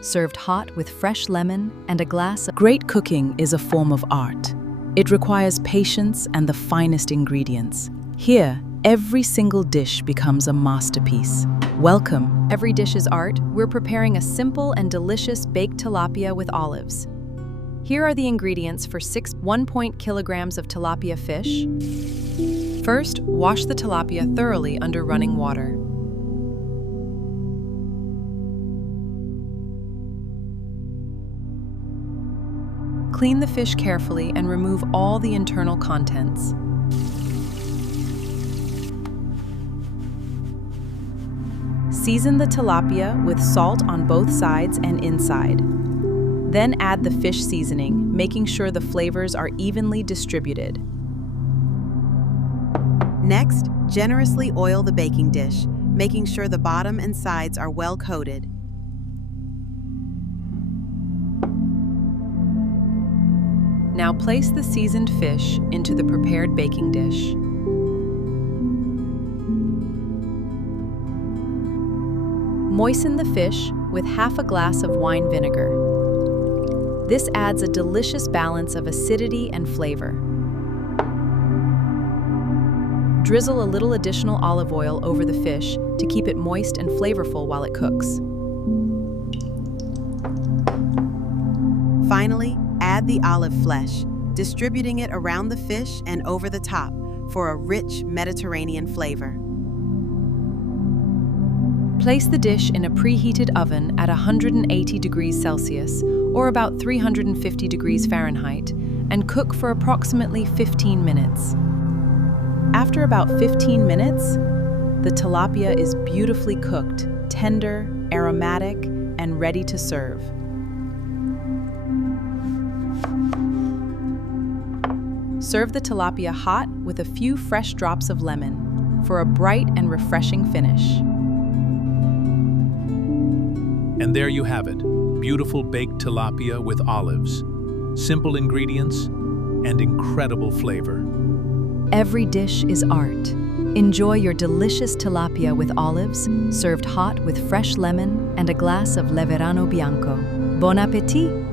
served hot with fresh lemon and a glass of... Great cooking is a form of art. It requires patience and the finest ingredients. Here, every single dish becomes a masterpiece. Welcome. Every dish is art. We're preparing a simple and delicious baked tilapia with olives. Here are the ingredients for 1 kilograms of tilapia fish. First, wash the tilapia thoroughly under running water. Clean the fish carefully and remove all the internal contents. Season the tilapia with salt on both sides and inside. Then add the fish seasoning, making sure the flavors are evenly distributed. Next, generously oil the baking dish, making sure the bottom and sides are well coated. Now place the seasoned fish into the prepared baking dish. Moisten the fish with half a glass of wine vinegar. This adds a delicious balance of acidity and flavor. Drizzle a little additional olive oil over the fish to keep it moist and flavorful while it cooks. Finally, add the olive flesh, distributing it around the fish and over the top for a rich Mediterranean flavor. Place the dish in a preheated oven at 180 degrees Celsius or about 350 degrees Fahrenheit and cook for approximately 15 minutes. After about 15 minutes, the tilapia is beautifully cooked, tender, aromatic, and ready to serve. Serve the tilapia hot with a few fresh drops of lemon for a bright and refreshing finish. And there you have it, beautiful baked tilapia with olives. Simple ingredients and incredible flavor. Every dish is art. Enjoy your delicious tilapia with olives, served hot with fresh lemon and a glass of Verano Bianco. Bon appétit!